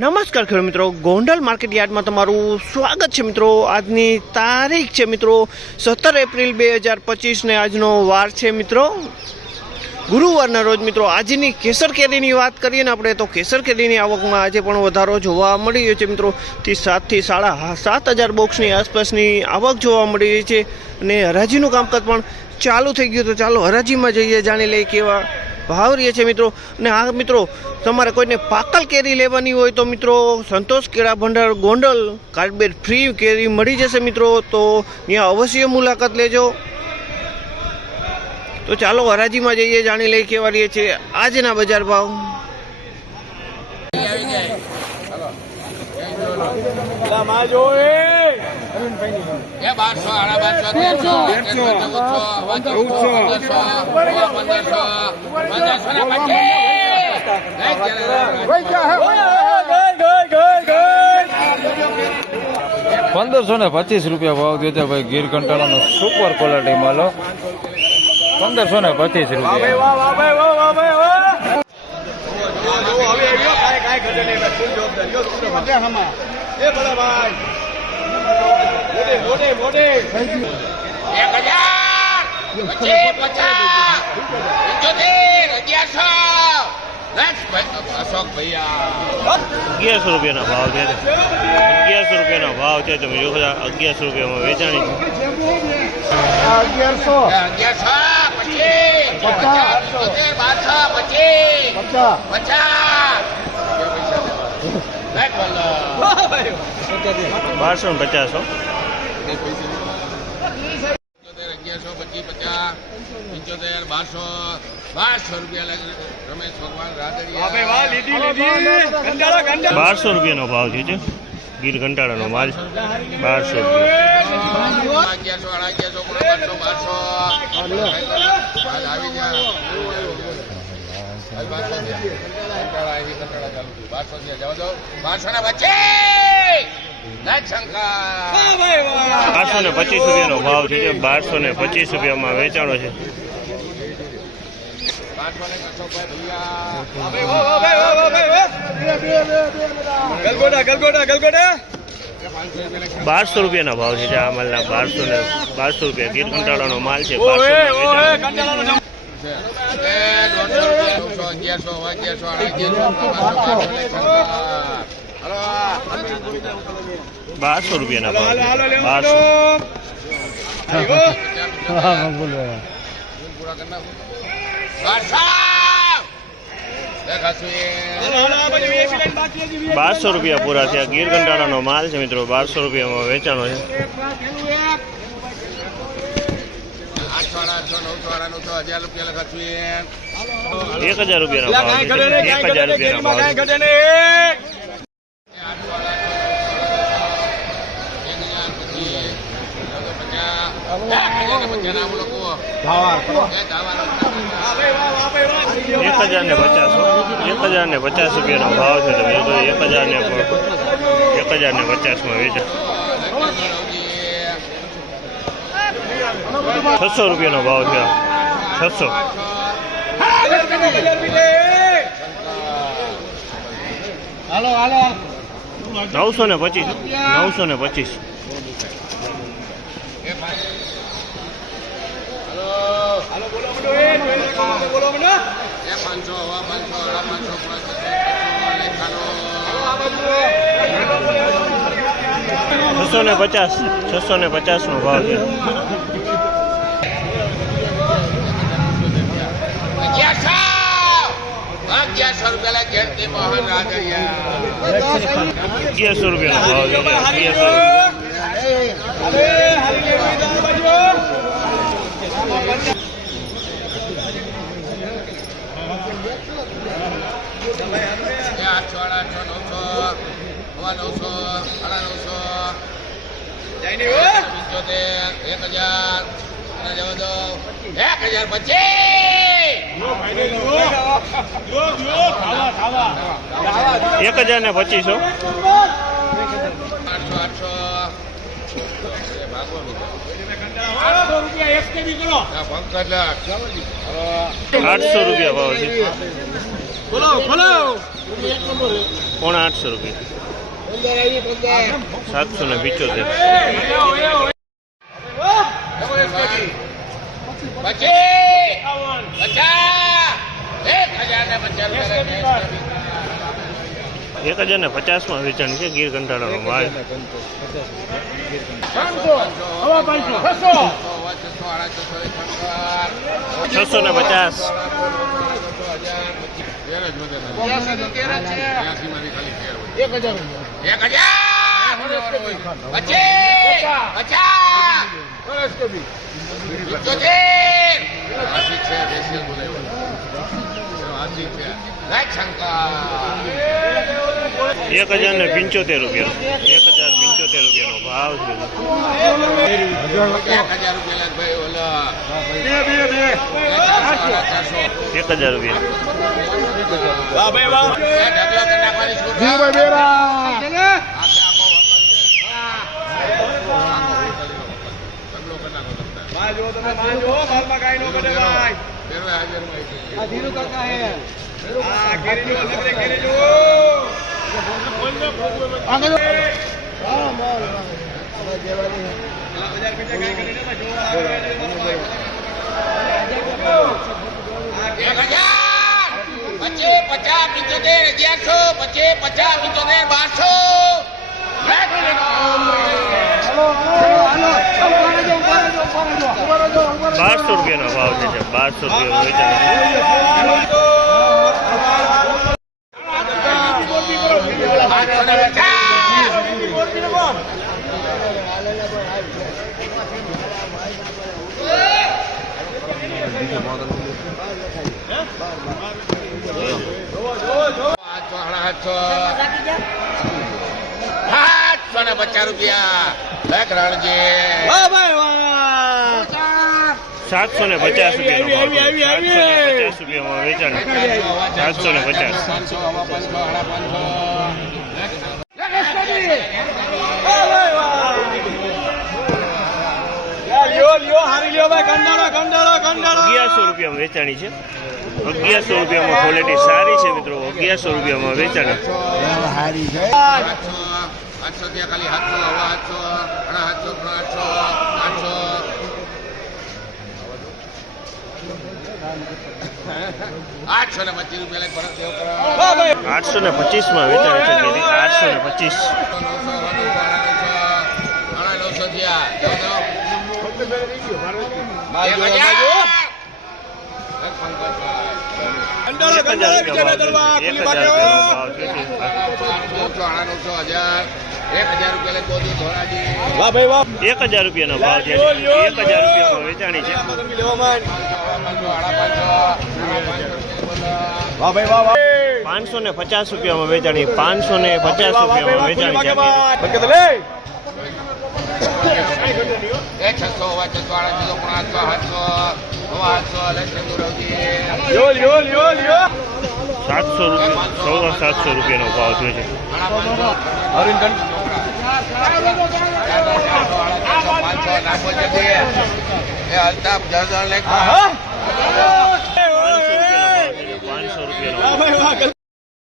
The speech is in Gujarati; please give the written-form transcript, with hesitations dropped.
નમસ્કાર ખેડૂત મિત્રો, ગોંડલ માર્કેટ યાર્ડમાં તમારું સ્વાગત છે મિત્રો। આજની તારીખ છે મિત્રો 17 એપ્રિલ 2025 ને આજનો વાર છે મિત્રો ગુરુવારના રોજ મિત્રો। આજની કેસર કેરીની વાત કરીએ ને આપણે તો કેસર કેરીની આવકમાં આજે પણ વધારો જોવા મળી રહ્યો છે મિત્રો। 7 થી 7,500 બોક્સની આસપાસની આવક જોવા મળી રહી છે અને હરાજીનું કામકાજ પણ ચાલુ થઈ ગયું। તો ચાલો હરાજીમાં જઈએ, જાણી લઈએ કેવા ભાવ રહે છે મિત્રો। અને આ મિત્રો તમારે કોઈને પાકલ કેરી લેવાની હોય તો મિત્રો સંતોષ કેળા ભંડાર ગોંડલ કાર્ડબેટ ફ્રી કેરી મળી જશે મિત્રો, તો ત્યાં અવશ્ય મુલાકાત લેજો। તો ચાલો હરાજીમાં જઈએ, જાણી લઈએ કેવા રહે છે આજના બજાર ભાવ। ₹1,525 ભાવ દેતા ભાઈ, ગીર કંટાળાનો સુપર ક્વોલિટી માલો ₹1,525। ₹1100 રૂપિયાના ભાવ છે। ₹1100 રૂપિયાનો ભાવ છે, તમે જો ₹1100 રૂપિયામાં વેચાણી છે। 1250 ₹1200 રૂપિયાનો ભાવ છે ગીર કંટાળાનો માલ। 1200 રૂપિયાનો ભાવ છે। 1225 રૂપિયામાં વેચાણો છે। ₹1200 રૂપિયાના ભાવ છે આ માલના। 1200 રૂપિયા ગીર કંટાળાનો માલ છે। 1200 રૂપિયાના ભાવ ₹1200 રૂપિયા પૂરા થયા। ગીર કંટાળાનો માલ છે મિત્રો। 1200 રૂપિયામાં વેચાણો છે। 1000 રૂપિયાનો ભાવ છે। 1000 રૂપિયાનો ભાવ ₹1050 રૂપિયાનો ભાવ છે। તમે 1050માં વેચે। 600 રૂપિયાનો ભાવ છે। 600 925 650 નો ભાવ છે। ₹1100 રૂપિયાનો ભાવ છે। 1025 ₹800 ભાવ છે। પોણા 800 રૂપિયા. 775. એક 1050 વેચાણ છે ગીર કંટાળાનો માલ. 650. એક 1075 રૂપિયા. 1075 રૂપિયાનો ભાવ છે. 1000 રૂપિયા. ₹1200 રૂપિયાનો ભાવ છે. 1200 રૂપિયા ₹750 રૂપિયાનો ભાવ છે. 750 રૂપિયામાં વેચાણ. 1100 રૂપિયામાં વેચાણી છે. 1100 રૂપિયામાં ક્વોલિટી સારી છે મિત્રો. 1100 રૂપિયામાં વેચાણી. 825 માં વેચાણી છે. 825. ₹1000 રૂપિયાનો ભાવ છે. 1000 રૂપિયામાં વેચાણી છે. 550 રૂપિયામાં વેચાણી. 550 રૂપિયામાં વેચાણી છે. 700 રૂપિયાનો ભાવ થયો છે. ₹500 રૂપિયાનો